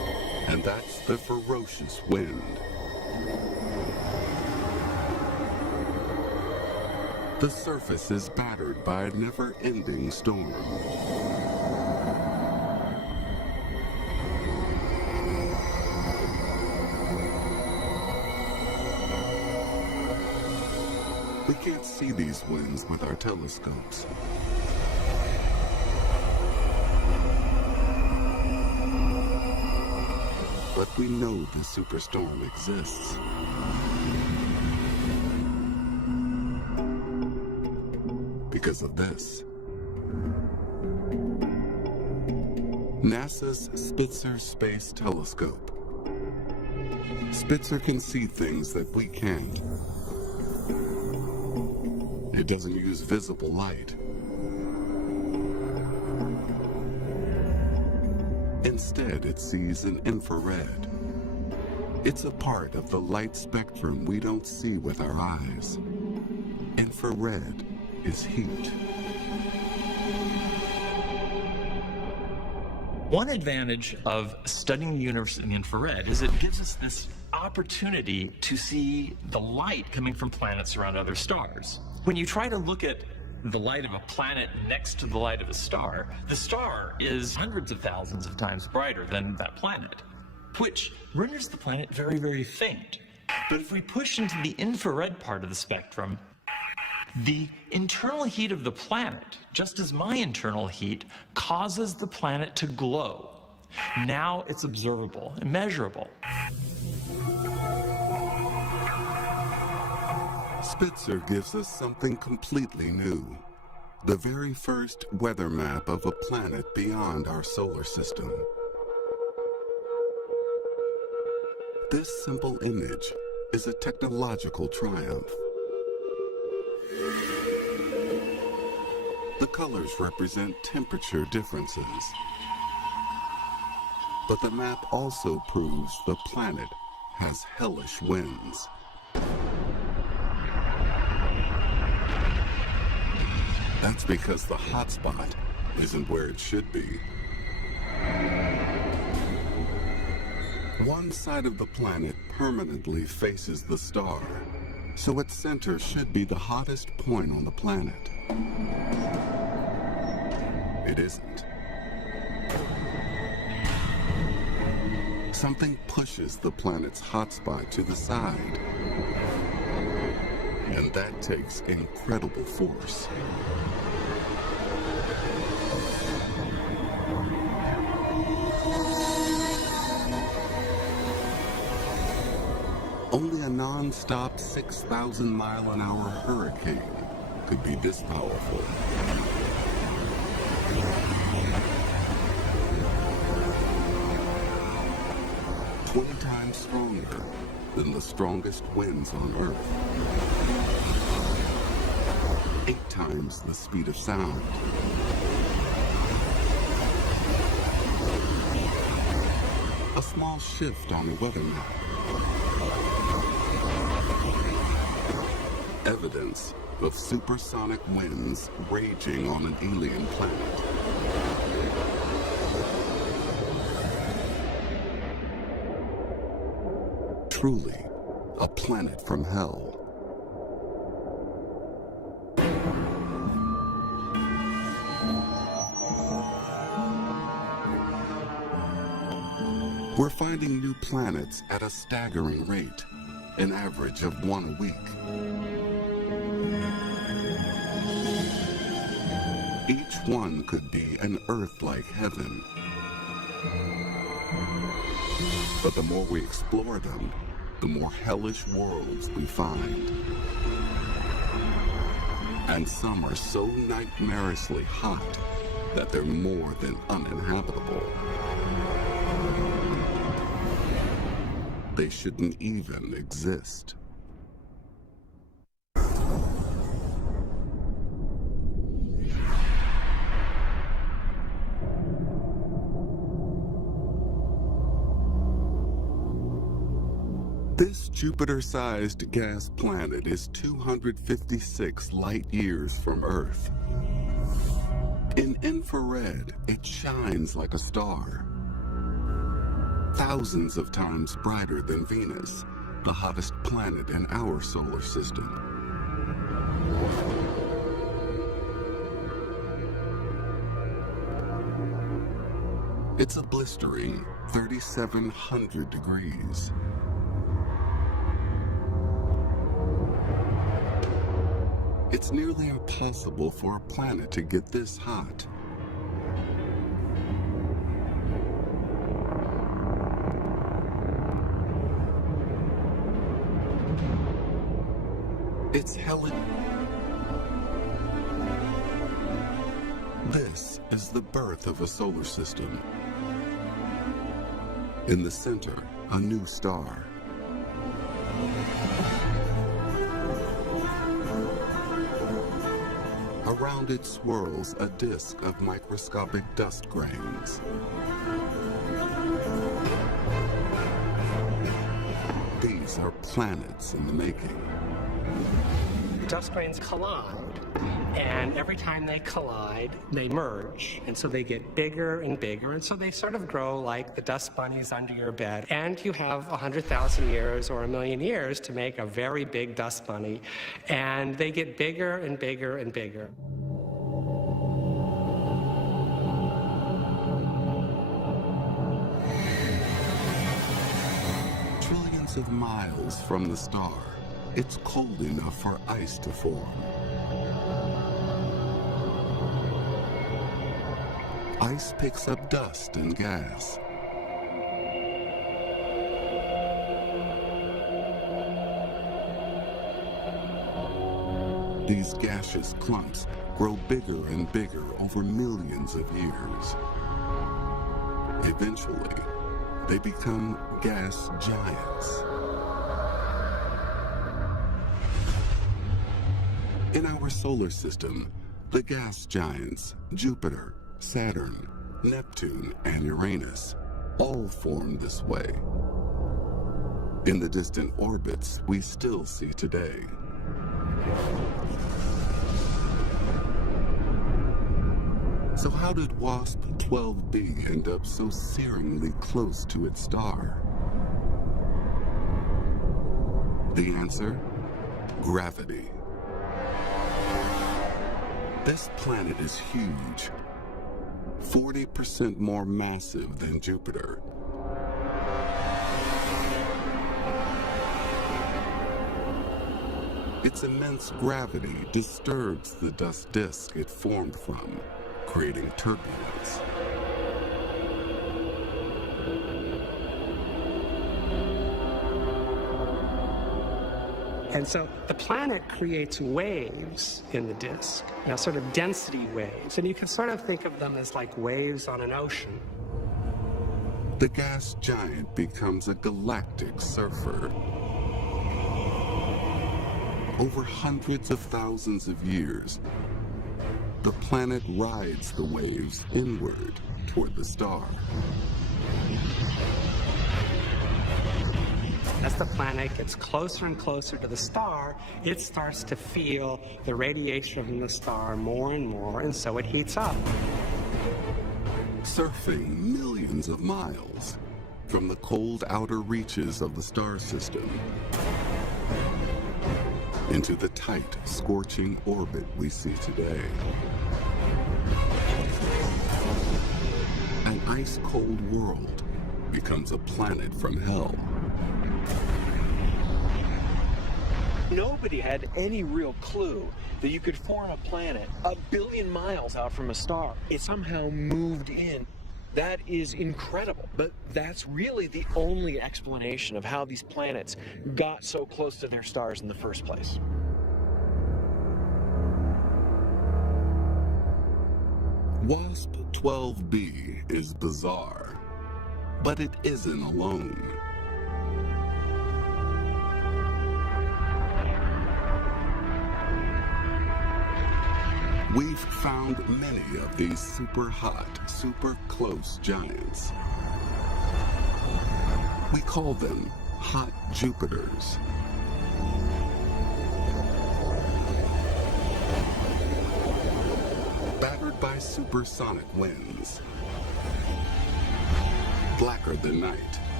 And that's the ferocious wind. The surface is battered by a never-ending storm. We can't see these winds with our telescopes. But we know the superstorm exists. Because of this. NASA's Spitzer Space Telescope. Spitzer can see things that we can't. It doesn't use visible light. Instead, it sees an infrared. It's a part of the light spectrum we don't see with our eyes. Infrared is heat. One advantage of studying the universe in the infrared is it gives us this opportunity to see the light coming from planets around other stars. When you try to look at the light of a planet next to the light of a star, the star is hundreds of thousands of times brighter than that planet, which renders the planet very, very faint. But if we push into the infrared part of the spectrum, the internal heat of the planet, just as my internal heat, causes the planet to glow. Now it's observable and measurable. Spitzer gives us something completely new. The very first weather map of a planet beyond our solar system. This simple image is a technological triumph. The colors represent temperature differences. But the map also proves the planet has hellish winds. That's because the hotspot isn't where it should be. One side of the planet permanently faces the star, so its center should be the hottest point on the planet. It isn't. Something pushes the planet's hotspot to the side, and that takes incredible force. Only a non-stop 6,000-mile-an-hour hurricane could be this powerful. "20 times stronger than the strongest winds on Earth. 8 times the speed of sound. A small shift on the weather map. Evidence of supersonic winds raging on an alien planet. Truly, a planet from hell. We're finding new planets at a staggering rate, an average of 1 a week. Each one could be an Earth-like heaven. But the more we explore them, the more hellish worlds we find. And some are so nightmarishly hot that they're more than uninhabitable. They shouldn't even exist. This Jupiter-sized gas planet is 256 light years from Earth. In infrared, it shines like a star. thousands of times brighter than Venus, the hottest planet in our solar system. It's a blistering 3,700 degrees. It's nearly impossible for a planet to get this hot. It's hell. This is the birth of a solar system. In the center, a new star. Around it swirls a disk of microscopic dust grains. These are planets in the making. Dust grains collide, and every time they collide, they merge, and so they get bigger and bigger, and so they sort of grow like the dust bunnies under your bed. And you have 100,000 years or 1,000,000 years to make a very big dust bunny, and they get bigger and bigger and bigger. Trillions of miles from the star, it's cold enough for ice to form. Ice picks up dust and gas. These gaseous clumps grow bigger and bigger over millions of years. Eventually, they become gas giants. In our solar system, the gas giants, Jupiter, Saturn, Neptune, and Uranus, all form this way. In the distant orbits we still see today. So how did WASP 12b end up so searingly close to its star? The answer? Gravity. This planet is huge, 40% more massive than Jupiter. Its immense gravity disturbs the dust disk it formed from, creating turbulence. And so the planet creates waves in the disk, now sort of density waves, and you can sort of think of them as like waves on an ocean. The gas giant becomes a galactic surfer. Over hundreds of thousands of years, the planet rides the waves inward toward the star. As the planet gets closer and closer to the star, it starts to feel the radiation from the star more and more, and so it heats up. Surfing millions of miles from the cold outer reaches of the star system into the tight, scorching orbit we see today. An ice-cold world becomes a planet from hell. Nobody had any real clue that you could form a planet 1 billion miles out from a star. It somehow moved in. That is incredible, but that's really the only explanation of how these planets got so close to their stars in the first place. WASP 12b is bizarre, but it isn't alone. We've found many of these super hot, super close giants. We call them hot Jupiters. Battered by supersonic winds, blacker than night,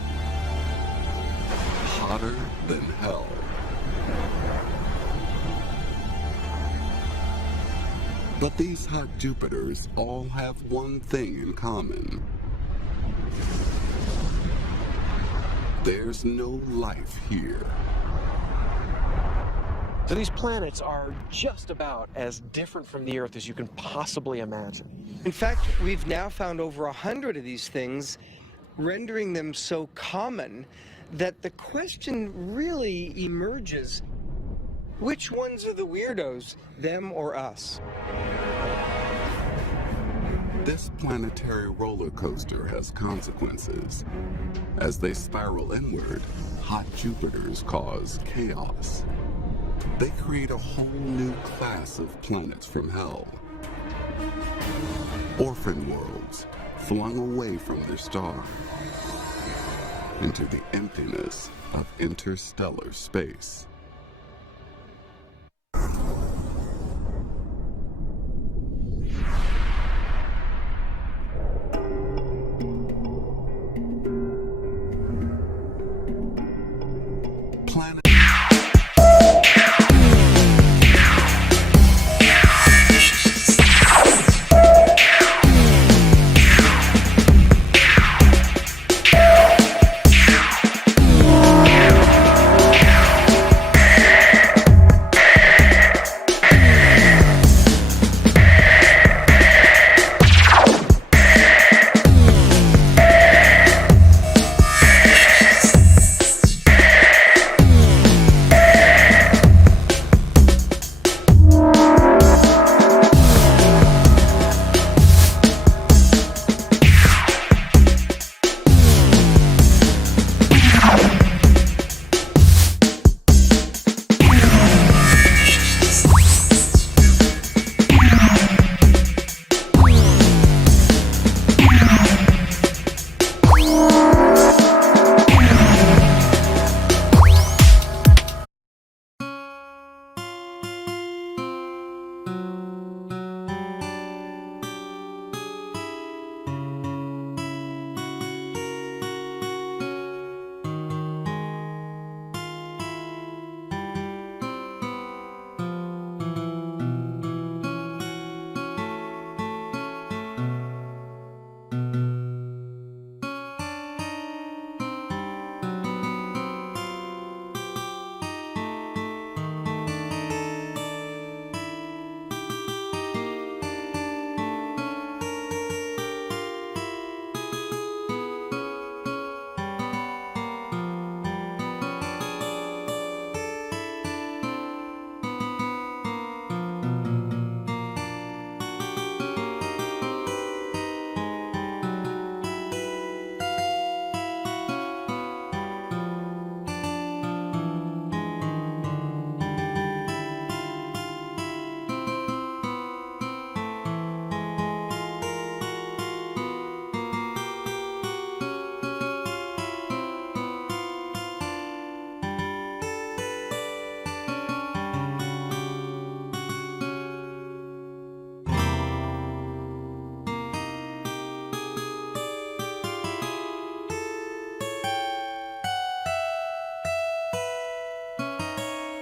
hotter than hell. But these hot Jupiters all have one thing in common. There's no life here. So these planets are just about as different from the Earth as you can possibly imagine. In fact, we've now found over 100 of these things, rendering them so common that the question really emerges, which ones are the weirdos, them or us? This planetary roller coaster has consequences. As they spiral inward, hot Jupiters cause chaos. They create a whole new class of planets from hell. Orphan worlds, flung away from their star into the emptiness of interstellar space. Planet